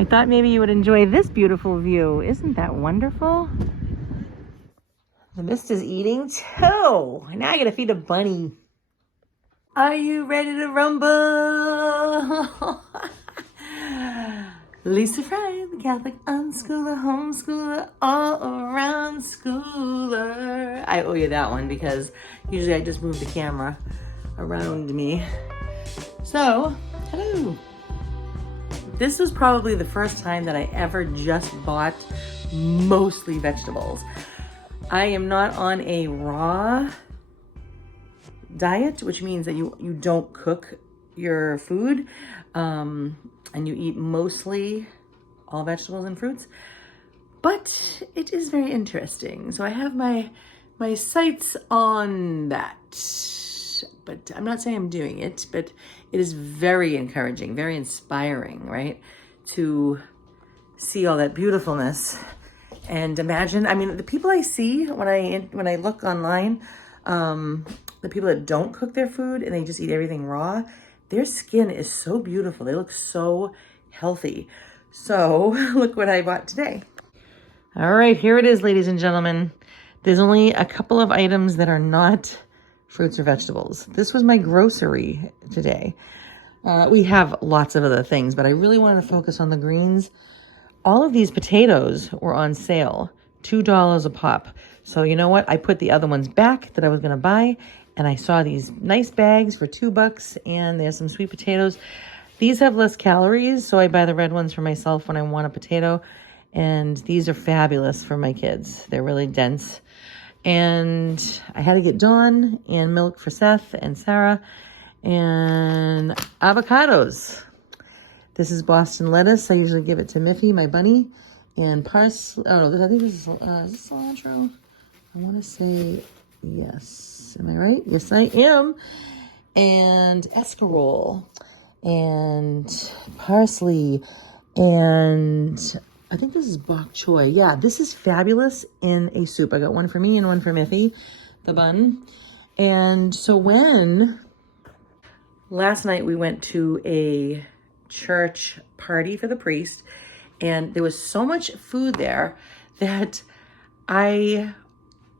I thought maybe you would enjoy this beautiful view. Isn't that wonderful? The mist is eating too. Now I gotta feed a bunny. Are you ready to rumble? Lisa Fry, the Catholic unschooler, homeschooler, all around schooler. I owe you that one because usually I just move the camera around me. So, hello. This was probably the first time that I ever just bought mostly vegetables. I am not on a raw diet, which means that you don't cook your food, and you eat mostly all vegetables and fruits. But it is very interesting. So I have my sights on that. But I'm not saying I'm doing it, but it is very encouraging, very inspiring, right? To see all that beautifulness and imagine, I mean, the people I see when I look online, the people that don't cook their food and they just eat everything raw, their skin is so beautiful. They look so healthy. So look what I bought today. All right, here it is, ladies and gentlemen. There's only a couple of items that are not fruits or vegetables. This was my grocery today. We have lots of other things, but I really wanted to focus on the greens. All of these potatoes were on sale, $2 a pop. So you know what? I put the other ones back that I was going to buy, and I saw these nice bags for $2, and there's some sweet potatoes. These have less calories, so I buy the red ones for myself when I want a potato, and these are fabulous for my kids. They're really dense. And I had to get Dawn and milk for Seth and Sarah, and avocados. This is Boston lettuce. I usually give it to Miffy, my bunny, and parsley. Oh no, I think this is cilantro. I want to say yes. Am I right? Yes, I am. And escarole, and parsley, and I think this is bok choy. Yeah, this is fabulous in a soup. I got one for me and one for Miffy, the bun. And so last night we went to a church party for the priest, and there was so much food there that I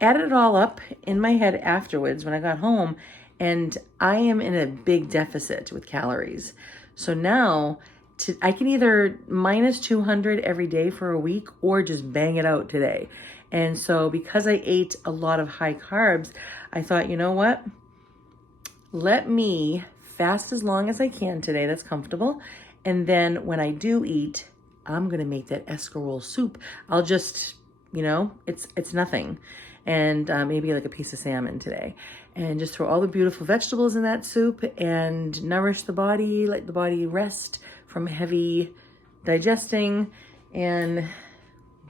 added it all up in my head afterwards when I got home, and I am in a big deficit with calories. So now I can either minus 200 every day for a week or just bang it out today. And so because I ate a lot of high carbs, I thought, you know what? Let me fast as long as I can today. That's comfortable. And then when I do eat, I'm going to make that escarole soup. I'll just, it's nothing. And maybe like a piece of salmon today. And just throw all the beautiful vegetables in that soup and nourish the body, let the body rest from heavy digesting. And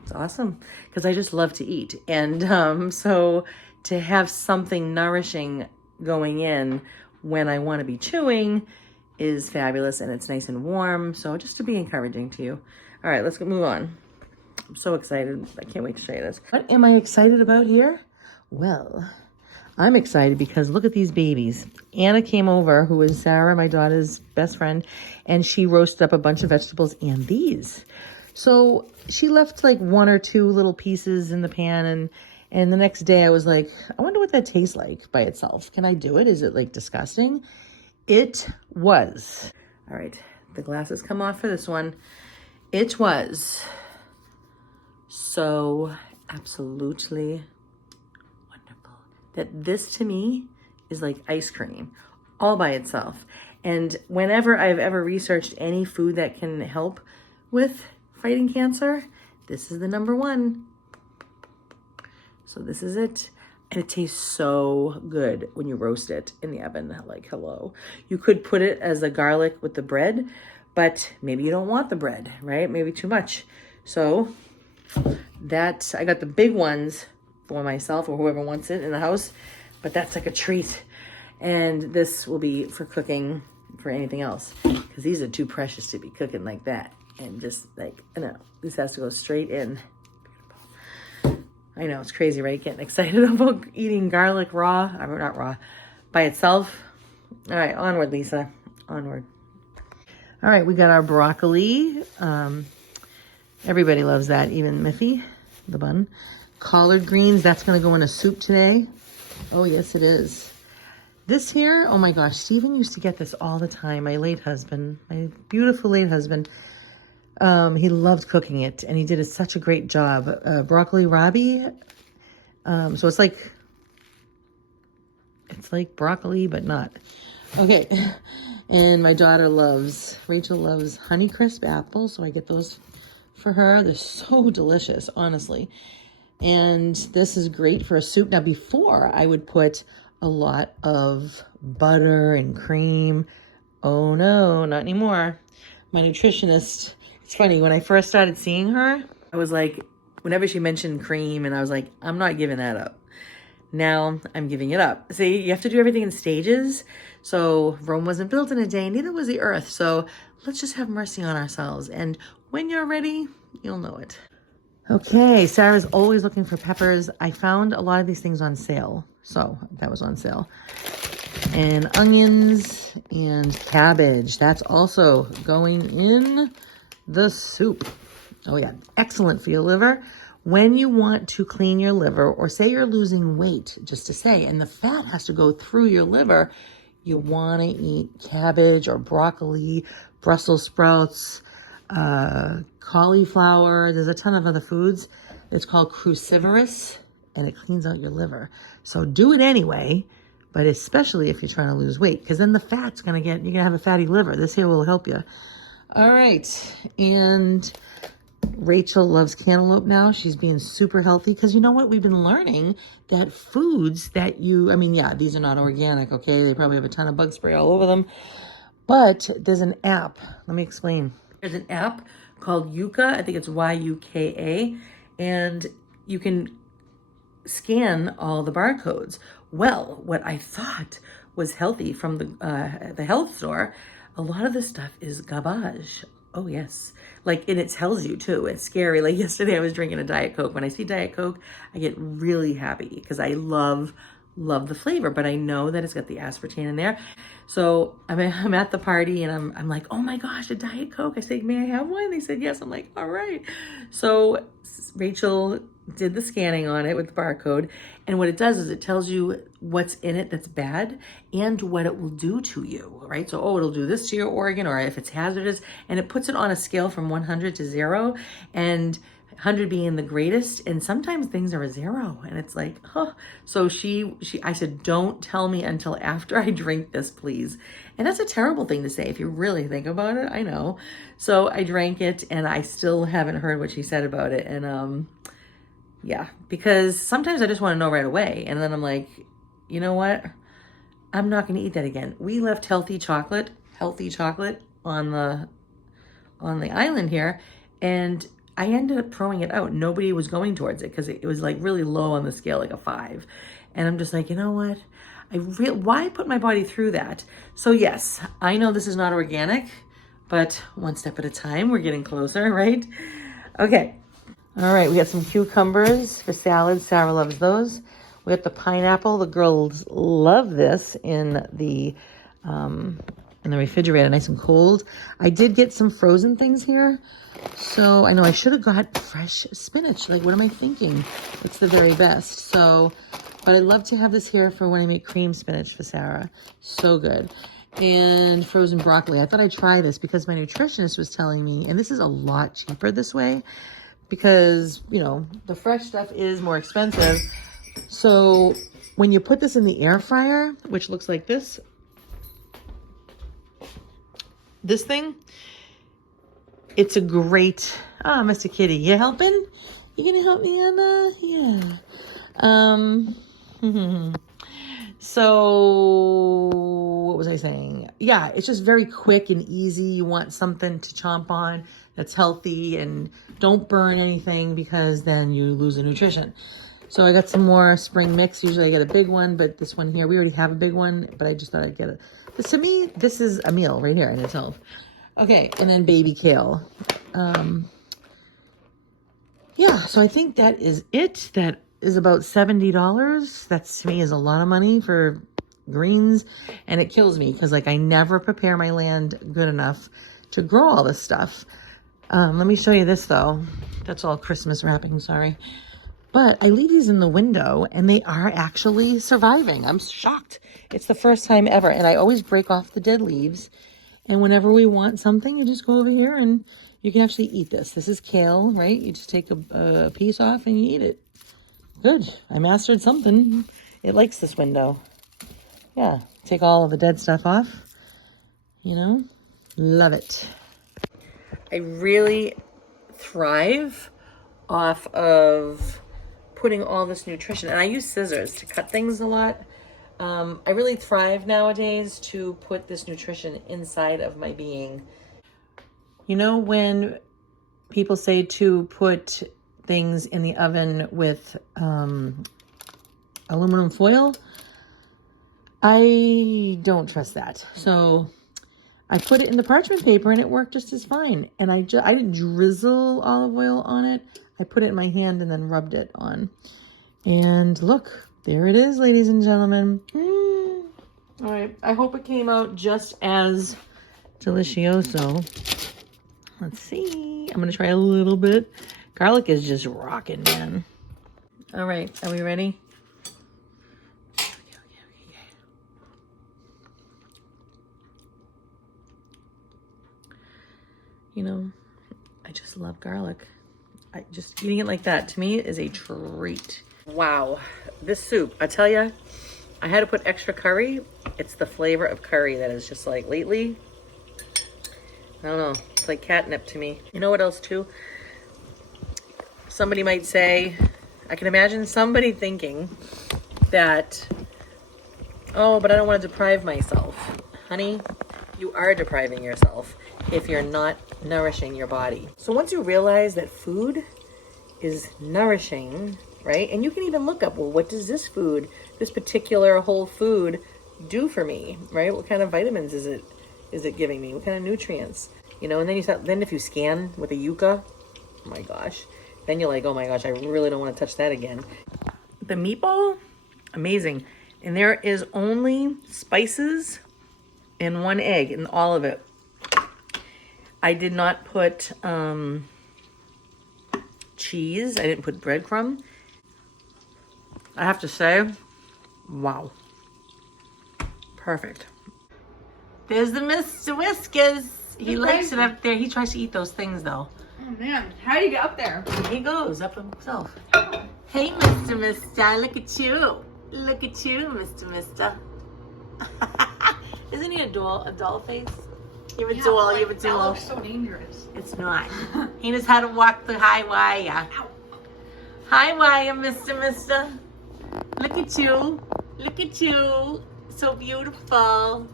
it's awesome because I just love to eat. And so to have something nourishing going in when I want to be chewing is fabulous, and it's nice and warm. So just to be encouraging to you. All right, let's move on. I'm so excited. I can't wait to show you this. What am I excited about here? Well, I'm excited because look at these babies. Anna came over, who is Sarah, my daughter's best friend, and she roasted up a bunch of vegetables and these. So she left like one or two little pieces in the pan, and the next day I was like, I wonder what that tastes like by itself. Can I do it? Is it like disgusting? It was. All right, the glasses come off for this one. It was so absolutely wonderful that this to me is like ice cream all by itself. And whenever I've ever researched any food that can help with fighting cancer, this is the number one. So this is it. And it tastes so good when you roast it in the oven. Like, hello. You could put it as a garlic with the bread, but maybe you don't want the bread, right? Maybe too much. So that, I got the big ones for myself or whoever wants it in the house, but that's like a treat. And this will be for cooking for anything else, because these are too precious to be cooking like that. And just like, no, this has to go straight in. I know, it's crazy, right? Getting excited about eating garlic raw, or not raw, by itself. All right, onward, Lisa, onward. All right, we got our broccoli. Everybody loves that, even Miffy, the bun. Collard greens, that's going to go in a soup today. Oh, yes, it is. This here, oh my gosh, Steven used to get this all the time. My late husband, my beautiful late husband. He loved cooking it, and he did such a great job. Broccoli rabi. So it's like broccoli, but not. Okay. And my daughter Rachel loves Honeycrisp apples, so I get those for her. They're so delicious, honestly. And this is great for a soup. Now, before I would put a lot of butter and cream. Oh no, not anymore. My nutritionist, it's funny, when I first started seeing her, I was like, whenever she mentioned cream, and I was like, I'm not giving that up. Now I'm giving it up. See, you have to do everything in stages. So Rome wasn't built in a day, neither was the earth. So let's just have mercy on ourselves. And when you're ready, you'll know it. Okay, Sarah's always looking for peppers. I found a lot of these things on sale. So that was on sale. And onions and cabbage. That's also going in the soup. Oh yeah, excellent for your liver. When you want to clean your liver, or say you're losing weight, just to say, and the fat has to go through your liver, you want to eat cabbage or broccoli, Brussels sprouts, cauliflower. There's a ton of other foods. It's called cruciferous, and it cleans out your liver. So do it anyway, but especially if you're trying to lose weight, because then the fat's you're going to have a fatty liver. This here will help you. All right. And Rachel loves cantaloupe now. She's being super healthy because you know what? We've been learning that foods that these are not organic, okay? They probably have a ton of bug spray all over them. But there's an app. Let me explain. There's an app called Yuka. I think it's Yuka. And you can scan all the barcodes. Well, what I thought was healthy from the health store, a lot of the stuff is garbage. Oh, yes. And it tells you, too. It's scary. Like, yesterday I was drinking a Diet Coke. When I see Diet Coke, I get really happy because I love the flavor, but I know that it's got the aspartame in there. So I'm at the party, and I'm like, oh, my gosh, a Diet Coke. I said, may I have one? They said, yes. I'm like, all right. So Rachel did the scanning on it with the barcode. And what it does is it tells you what's in it that's bad and what it will do to you, right? So, it'll do this to your organ, or if it's hazardous, and it puts it on a scale from 100 to 0, and 100 being the greatest. And sometimes things are a 0, and it's like, huh. So I said, don't tell me until after I drink this, please. And that's a terrible thing to say if you really think about it. I know. So I drank it, and I still haven't heard what she said about it. And, yeah, because sometimes I just want to know right away. And then I'm like, you know what? I'm not going to eat that again. We left healthy chocolate on the island here. And I ended up throwing it out. Nobody was going towards it because it was like really low on the scale, like a 5. And I'm just like, you know what? Why put my body through that? So yes, I know this is not organic, but one step at a time, we're getting closer, right? Okay. All right, we got some cucumbers for salad. Sarah loves those. We got the pineapple. The girls love this in the refrigerator, nice and cold. I did get some frozen things here. So I know I should have got fresh spinach. Like, what am I thinking? It's the very best. So, but I'd love to have this here for when I make cream spinach for Sarah. So good. And frozen broccoli. I thought I'd try this because my nutritionist was telling me, and this is a lot cheaper this way, because, the fresh stuff is more expensive. So when you put this in the air fryer, which looks like this thing, it's a great, Mr. Kitty, you helping? You gonna help me on yeah. So what was I saying? Yeah, it's just very quick and easy. You want something to chomp on that's healthy, and don't burn anything because then you lose the nutrition. So I got some more spring mix. Usually I get a big one, but this one here, we already have a big one, but I just thought I'd get it. To me, this is a meal right here in itself. Okay, and then baby kale. Yeah, so I think that is it. That is about $70. That to me is a lot of money for greens, and it kills me because I never prepare my land good enough to grow all this stuff. Let me show you this though. That's all Christmas wrapping, sorry. But I leave these in the window and they are actually surviving. I'm shocked. It's the first time ever. And I always break off the dead leaves. And whenever we want something, you just go over here and you can actually eat this. This is kale, right? You just take a piece off and you eat it. Good. I mastered something. It likes this window. Yeah. Take all of the dead stuff off. You know? Love it. I really thrive off of putting all this nutrition, and I use scissors to cut things a lot. I really thrive nowadays to put this nutrition inside of my being. You know, when people say to put things in the oven with aluminum foil, I don't trust that. So I put it in the parchment paper and it worked just as fine. And I didn't drizzle olive oil on it. I put it in my hand and then rubbed it on. And look, there it is, ladies and gentlemen. All right, I hope it came out just as delicioso. Let's see. I'm gonna try a little bit. Garlic is just rocking, man. All right, are we ready? You know, I just love garlic. Just eating it like that, to me, is a treat. Wow, this soup, I tell you, I had to put extra curry. It's the flavor of curry that is just like, lately, I don't know, it's like catnip to me. You know what else too? Somebody might say, I can imagine somebody thinking that, oh, but I don't want to deprive myself. Honey, you are depriving yourself if you're not nourishing your body. So once you realize that food is nourishing, right? And you can even look up, well, what does this food, this particular whole food do for me, right? What kind of vitamins is it giving me? What kind of nutrients? You know, and then if you scan with a Yuka, oh my gosh, then you're like, oh my gosh, I really don't want to touch that again. The meatball, amazing. And there is only spices and 1 egg in all of it. I did not put cheese. I didn't put breadcrumb. I have to say, wow. Perfect. There's the Mr. Whiskers. He likes it up there. He tries to eat those things though. Oh man, how do you get up there? He goes up himself. Hey, Mr. Mister, look at you. Look at you, Mr. Mister. Isn't he a doll face? You have a doll, you have a doll. That looks so dangerous. It's not. He knows how to walk the high wire. Ow. High wire, Mr. Mister. Look at you. Look at you. So beautiful.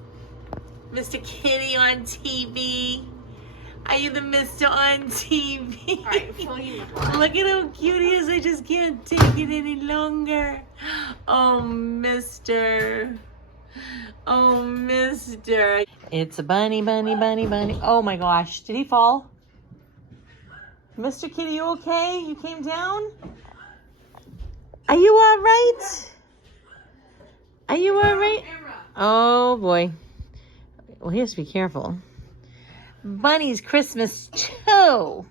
Mr. Kitty on TV. Are you the Mister on TV? Alright, look at how cute he is. I just can't take it any longer. Oh, Mister. Oh, Mister. It's a bunny, bunny, bunny, bunny. Oh my gosh. Did he fall? Mr. Kitty, you okay? You came down? Are you all right? Are you all right? Oh boy. Well, he has to be careful. Bunny's Christmas too.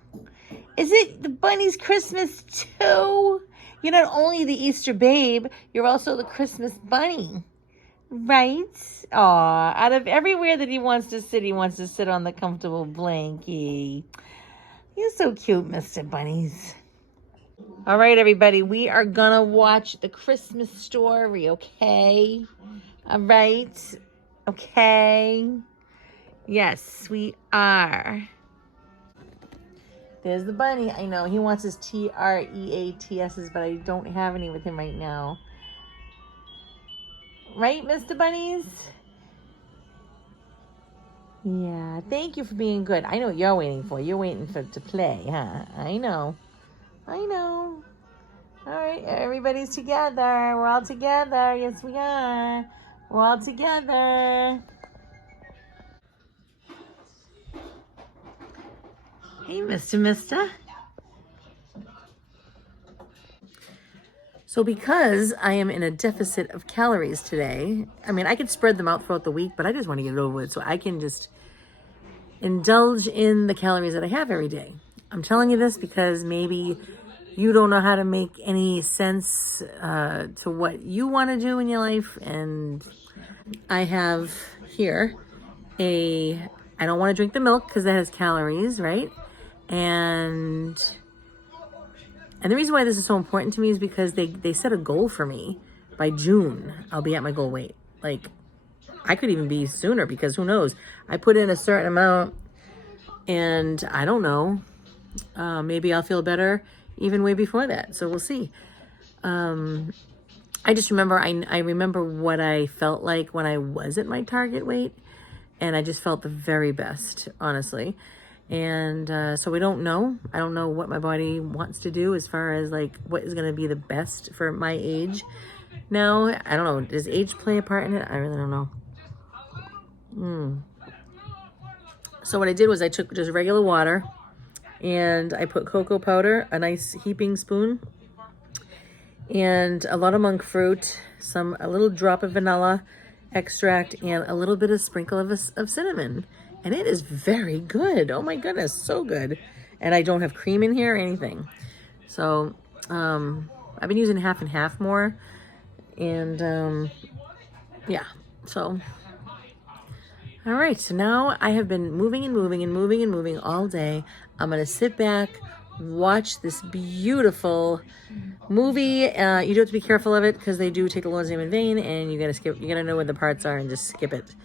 Is it the bunny's Christmas too? You're not only the Easter babe, you're also the Christmas bunny. Right? Aw, out of everywhere that he wants to sit on the comfortable blankie. You're so cute, Mr. Bunnies. All right, everybody, we are gonna watch the Christmas Story, okay? All right? Okay? Yes, we are. There's the bunny. I know, he wants his TREATS's, but I don't have any with him right now. Right, Mr. Bunnies? Yeah, thank you for being good. I know what you're waiting for. You're waiting to play, huh? I know. I know. All right, everybody's together. We're all together. Yes, we are. We're all together. Hey, Mr. Mister. So because I am in a deficit of calories today, I mean, I could spread them out throughout the week, but I just want to get it over with so I can just indulge in the calories that I have every day. I'm telling you this because maybe you don't know how to make any sense to what you want to do in your life. And I have here I don't want to drink the milk because that has calories, right? And the reason why this is so important to me is because they set a goal for me. By June, I'll be at my goal weight. Like, I could even be sooner because who knows? I put in a certain amount and I don't know. Maybe I'll feel better even way before that. So we'll see. I just remember, I remember what I felt like when I was at my target weight. And I just felt the very best, honestly. And so we don't know. I don't know what my body wants to do as far as like what is going to be the best for my age. Now, I don't know. Does age play a part in it? I really don't know. So what I did was I took just regular water and I put cocoa powder, a nice heaping spoon, and a lot of monk fruit, a little drop of vanilla extract, and a little bit of sprinkle of cinnamon. And it is very good. Oh my goodness, so good. And I don't have cream in here or anything. So I've been using half and half more. And yeah, so all right, so now I have been moving and moving and moving and moving all day. I'm gonna sit back, watch this beautiful movie. You do have to be careful of it because they do take the Lord's name in vain, and you gotta know where the parts are and just skip it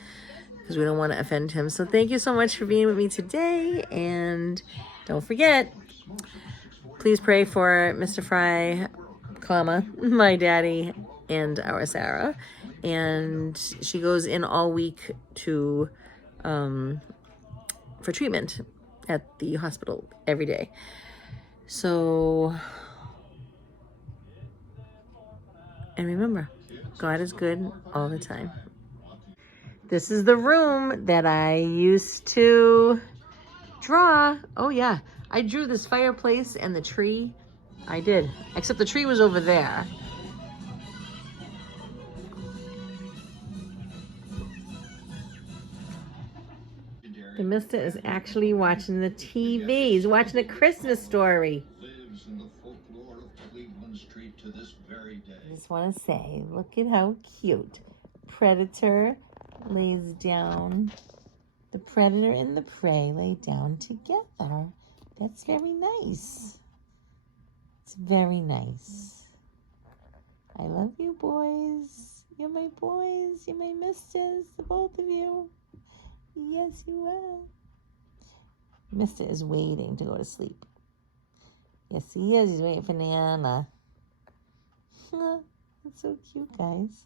because we don't want to offend him. So thank you so much for being with me today, and don't forget, please pray for Mr. Fry, my daddy, and our Sarah. And she goes in all week to for treatment at the hospital every day. So, and remember, God is good all the time. This is the room that I used to draw. Oh yeah, I drew this fireplace and the tree. I did, except the tree was over there. The mister is actually watching the TV. He's watching A Christmas Story. I just want to say, look at how cute. Predator lays down. The predator and the prey lay down together. That's very nice. It's very nice. I love you, boys. You're my boys. You're my misters, the both of you. Yes, you are. Mister is waiting to go to sleep. Yes, he is. He's waiting for Nana. That's so cute, guys.